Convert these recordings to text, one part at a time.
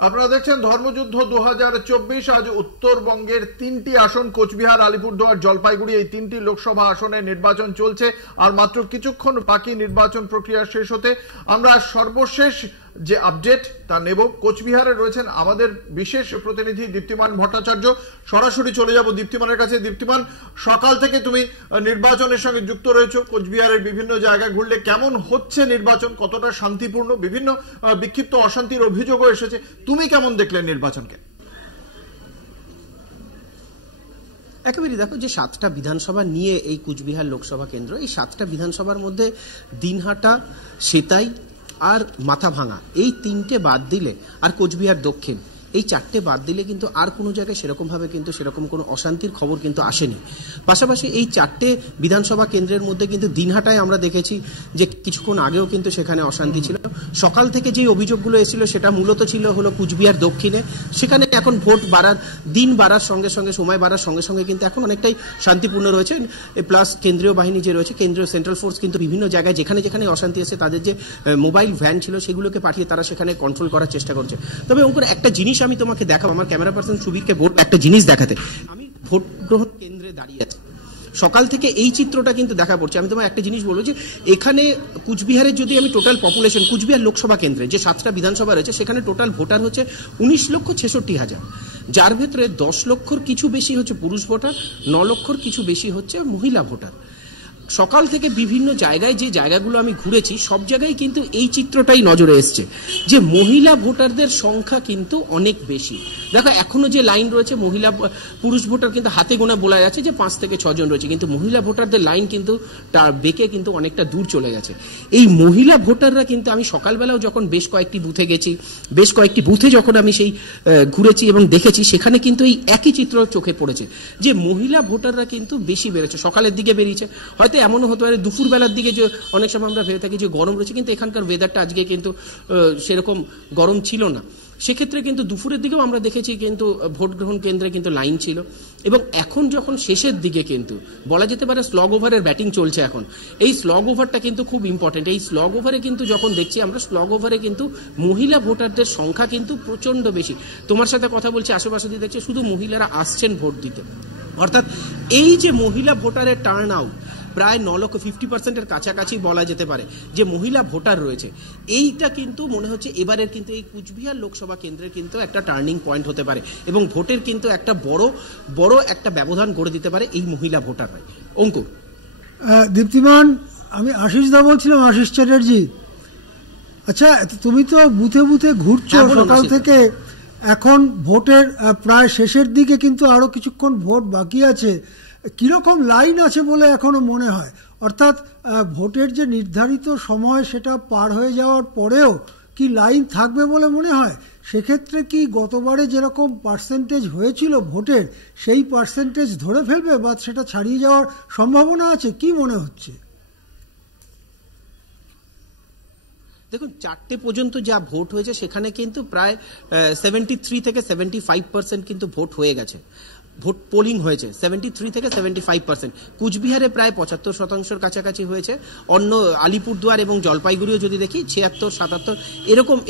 আপনারা দেখছেন ধর্মযুদ্ধ 2024। আজ উত্তরবঙ্গের 3টি আসন কোচবিহার, আলিপুরদুয়ার, জলপাইগুড়ি, এই 3টি লোকসভা আসনে নির্বাচন চলছে আর মাত্র কিছুক্ষণ বাকি নির্বাচন প্রক্রিয়া শেষ হতে। আমরা সর্বশেষ যে আপডেট তা নেব। কোচবিহারে রয়েছেন আমাদের বিশেষ প্রতিনিধি দীপ্তিমান ভট্টাচার্য। সরাসরি চলে যাব দীপ্তিমানের কাছে। দীপ্তিমান, সকাল থেকে তুমি নির্বাচনের সঙ্গে যুক্ত রয়েছো, কোচবিহারের বিভিন্ন জায়গায় ঘুরলে কেমন হচ্ছে নির্বাচন, কতটা শান্তিপূর্ণ? বিভিন্ন বিক্ষিপ্ত অশান্তির অভিযোগও এসেছে, তুমি কেমন দেখলে নির্বাচনকে? একেবারে দেখো, যে 7টা বিধানসভা নিয়ে এই কুচবিহার লোকসভা কেন্দ্র, এই 7টা বিধানসভার মধ্যে দিনহাটা, সেতাই আর মাথাভাঙা, এই 3টে বাদ দিলে, আর কোচবিহার দক্ষিণ, এই 4টে বাদ দিলে কিন্তু আর কোনো জায়গায় সেরকমভাবে কিন্তু সেরকম কোনো অশান্তির খবর কিন্তু আসেনি। পাশাপাশি এই 4টে বিধানসভা কেন্দ্রের মধ্যে কিন্তু দিনহাটায় আমরা দেখেছি যে কিছুক্ষণ আগেও কিন্তু সেখানে অশান্তি ছিল। সকাল থেকে যে অভিযোগগুলো এসেছিল সেটা মূলত ছিল হলো কুচবিহার দক্ষিণে। সেখানে এখন ভোট বাড়ার দিন বাড়ার সঙ্গে সঙ্গে, সময় বাড়ার সঙ্গে সঙ্গে কিন্তু এখন অনেকটাই শান্তিপূর্ণ রয়েছে। প্লাস কেন্দ্রীয় বাহিনী যে রয়েছে, কেন্দ্রীয় সেন্ট্রাল ফোর্স কিন্তু বিভিন্ন জায়গায় যেখানে যেখানে অশান্তি এসে তাদের যে মোবাইল ভ্যান ছিল সেগুলোকে পাঠিয়ে তারা সেখানে কন্ট্রোল করার চেষ্টা করছে। তবে ওর একটা জিনিস আমি তোমাকে দেখাবো, আমার ক্যামেরা পার্সন সুবীরকে বলবো একটা জিনিস দেখাতে। আমি ভোট গ্রহণ কেন্দ্রে দাঁড়িয়ে আছি, সকাল থেকে এই চিত্রটা কিন্তু দেখা পড়ছে। আমি তোমার একটা জিনিস বলবো যে এখানে কুচবিহারের যদি আমি টোটাল পপুলেশন, কুচবিহার লোকসভা কেন্দ্রে যে 7টা বিধানসভা রয়েছে সেখানে টোটাল ভোটার হচ্ছে 19,66,000, যার ভেতরে 10 লক্ষর কিছু বেশি হচ্ছে পুরুষ ভোটার, 9 লক্ষর কিছু বেশি হচ্ছে মহিলা ভোটার। সকাল থেকে বিভিন্ন জায়গায় যে জায়গাগুলো আমি ঘুরেছি সব জায়গায় কিন্তু এই চিত্রটাই নজরে এসছে যে মহিলা ভোটারদের সংখ্যা কিন্তু অনেক বেশি। দেখো এখনো যে লাইন রয়েছে, পুরুষ ভোটার কিন্তু হাতে গোনা বলা যাচ্ছে যে 5 থেকে 6 জন রয়েছে, কিন্তু মহিলা ভোটারদের লাইন কিন্তু তার বেঁকে কিন্তু অনেকটা দূর চলে গেছে। এই মহিলা ভোটাররা কিন্তু, আমি সকালবেলাও যখন বেশ কয়েকটি বুথে গেছি, বেশ কয়েকটি বুথে যখন আমি সেই ঘুরেছি এবং দেখেছি, সেখানে কিন্তু এই একই চিত্র চোখে পড়েছে যে মহিলা ভোটাররা কিন্তু বেশি বেড়েছে, সকালের দিকে বেরিয়েছে। হয়তো এমনও হতে পারে দুপুরবেলার দিকে যে অনেক সময় আমরা ভেবে থাকি যে গরম রয়েছে, কিন্তু এখানকার ওয়েদারটা আজকে কিন্তু সেরকম গরম ছিল না। সেক্ষেত্রে কিন্তু দুপুরের দিকেও আমরা দেখেছি কিন্তু ভোট গ্রহণ কেন্দ্রে কিন্তু লাইন ছিল। এবং এখন যখন শেষের দিকে কিন্তু বলা যেতে পারে স্লগ ওভারের ব্যাটিং চলছে এখন, এই স্লগ ওভারটা কিন্তু খুব ইম্পর্টেন্ট। এই স্লগ ওভারে কিন্তু যখন দেখছি আমরা, স্লগ ওভারে কিন্তু মহিলা ভোটারদের সংখ্যা কিন্তু প্রচণ্ড বেশি। তোমার সাথে কথা বলছি, আশেপাশে দিয়ে দেখছি শুধু মহিলারা আসছেন ভোট দিতে। অর্থাৎ এই যে মহিলা ভোটারের টার্ন আউট প্রায় 9,50% কাছাকাছি বলা যেতে পারে যে মহিলা ভোটার রয়েছে। এইটা কিন্তু মনে হচ্ছে এবারের কিন্তু এই কুচবিহার লোকসভা কেন্দ্রের কিন্তু একটা টার্নিং পয়েন্ট হতে পারে এবং ভোটের কিন্তু একটা বড় একটা ব্যবধান গড়ে দিতে পারে এই মহিলা ভোটাররাই। অঙ্কুর, দীপ্তিমান, আমি আশিস দা বলছিলাম, আশিস চ্যাটার্জি। আচ্ছা, তুমি তো বুথে বুথে ঘুরছো সকাল থেকে, এখন ভোটের প্রায় শেষের দিকে, কিন্তু আরো কিছুক্ষণ ভোট বাকি আছে। কিরকম লাইন আছে বলে এখনো মনে হয়? অর্থাৎ ভোটের যে নির্ধারিত সময় সেটা পার হয়ে যাওয়ার পরেও কি লাইন থাকবে বলে মনে হয়? সেক্ষেত্রে কি গতবারে যেরকম পার্সেন্টেজ হয়েছিল ভোটের, সেই পার্সেন্টেজ ধরে ফেলবে বা সেটা ছাড়িয়ে যাওয়ার সম্ভাবনা আছে? কি মনে হচ্ছে? দেখুন, 4টে পর্যন্ত যা ভোট হয়েছে সেখানে কিন্তু প্রায় 73 থেকে 75% কিন্তু ভোট হয়ে গেছে, ভোট পোলিং হয়েছে 73 থেকে 75%। কুচবিহারে প্রায় 75% কাছাকাছি হয়েছে। অন্য আলিপুরদুয়ার এবং জলপাইগুড়িও যদি দেখি 76, 77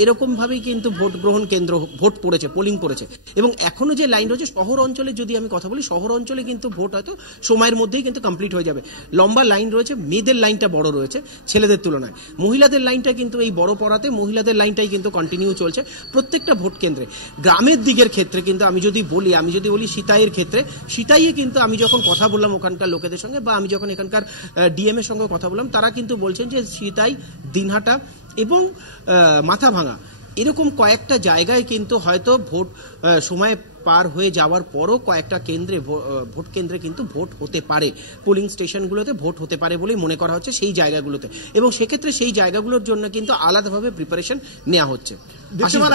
এরকম ভাবেই কিন্তু ভোট গ্রহণ কেন্দ্র ভোট পড়েছে, পোলিং পড়েছে। এবং এখনো যে লাইন রয়েছে শহর অঞ্চলে, যদি আমি কথা বলি, শহর অঞ্চলে কিন্তু ভোট হয়তো সময়ের মধ্যেই কিন্তু কমপ্লিট হয়ে যাবে। লম্বা লাইন রয়েছে, মেয়েদের লাইনটা বড় রয়েছে ছেলেদের তুলনায়। মহিলাদের লাইনটা কিন্তু এই বড় পড়াতে মহিলাদের লাইনটাই কিন্তু কন্টিনিউ চলছে প্রত্যেকটা ভোট কেন্দ্রে। গ্রামের দিকের ক্ষেত্রে কিন্তু আমি যদি বলি সিতাইয়ের ক্ষেত্রে, সিতাইয়ে কিন্তু আমি যখন কথা বললাম ওখানকার লোকেদের সঙ্গে, বা আমি যখন এখানকার ডিএম এর সঙ্গে কথা বললাম, তারা কিন্তু বলছেন যে সিতাই, দিনহাটা এবং মাথাভাঙা এরকম কয়েকটা জায়গায় কিন্তু হয়তো ভোট সময় পার হয়ে যাওয়ার পরও কয়েকটা কেন্দ্রে, ভোট কেন্দ্রে কিন্তু ভোট হতে পারে, পোলিং স্টেশনগুলোতে ভোট হতে পারে বলেই মনে করা হচ্ছে সেই জায়গাগুলোতে। এবং সেক্ষেত্রে সেই জায়গাগুলোর জন্য কিন্তু আলাদাভাবে প্রিপারেশন নেওয়া হচ্ছে।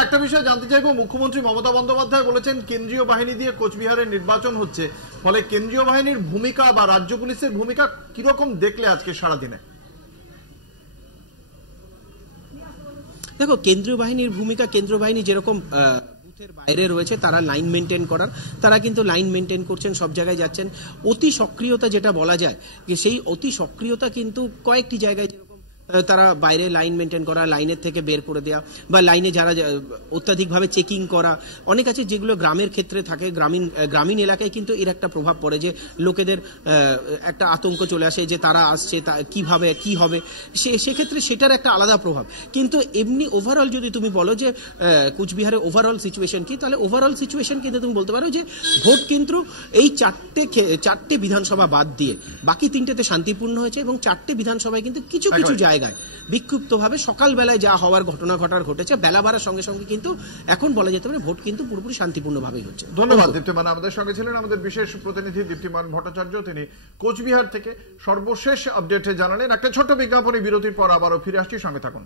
একটা বিষয় জানতে চাইবো, মুখ্যমন্ত্রী মমতা বন্দ্যোপাধ্যায় বলেছেন কেন্দ্রীয় বাহিনী দিয়ে কোচবিহারের নির্বাচন হচ্ছে, ফলে কেন্দ্রীয় বাহিনীর ভূমিকা বা রাজ্য পুলিশের ভূমিকা কিরকম দেখলে আজকে সারাদিনে? দেখো, কেন্দ্রীয় বাহিনীর ভূমিকা, কেন্দ্রীয় বাহিনী যেরকম বুথের বাইরে রয়েছে তারা লাইন মেনটেন করার, তারা কিন্তু লাইন মেনটেন করছেন, সব জায়গায় যাচ্ছেন। অতি সক্রিয়তা যেটা বলা যায়, যে সেই অতি সক্রিয়তা কিন্তু কয়েকটি জায়গায় যেরকম তারা বাইরে লাইন মেনটেন করা, লাইনের থেকে বের করে দেওয়া, বা লাইনে যারা অত্যাধিকভাবে চেকিং করা, অনেক আছে যেগুলো গ্রামের ক্ষেত্রে থাকে। গ্রামীণ এলাকায় কিন্তু এর একটা প্রভাব পড়ে, যে লোকেদের একটা আতঙ্ক চলে আসে যে তারা আসছে, কিভাবে কি হবে, সেক্ষেত্রে সেটার একটা আলাদা প্রভাব। কিন্তু এমনি ওভারঅল যদি তুমি বলো যে কুচবিহারের ওভারঅল সিচুয়েশন কি, তাহলে ওভারঅল সিচুয়েশন কিন্তু তুমি বলতে পারো যে ভোট কিন্তু এই চারটে বিধানসভা বাদ দিয়ে বাকি তিনটেতে শান্তিপূর্ণ হয়েছে, এবং চারটে বিধানসভায় কিন্তু কিছু কিছু জায়গায় বিক্ষুব্ধভাবে সকালবেলায় যা হওয়ার ঘটনা ঘটেছে, বেলা বাড়ার সঙ্গে সঙ্গে কিন্তু এখন বলা যেতে পারে ভোট কিন্তু পুরোপুরি শান্তিপূর্ণভাবেই হচ্ছে। ধন্যবাদ দীপ্তিমান। আমাদের সঙ্গে ছিলেন আমাদের বিশেষ প্রতিনিধি দীপ্তিমান ভট্টাচার্য, তিনি কোচবিহার থেকে সর্বশেষ আপডেটে জানালেন। একটা ছোট্ট বিজ্ঞাপনী বিরতির পর আবারও ফিরে আসছি, সঙ্গে থাকুন।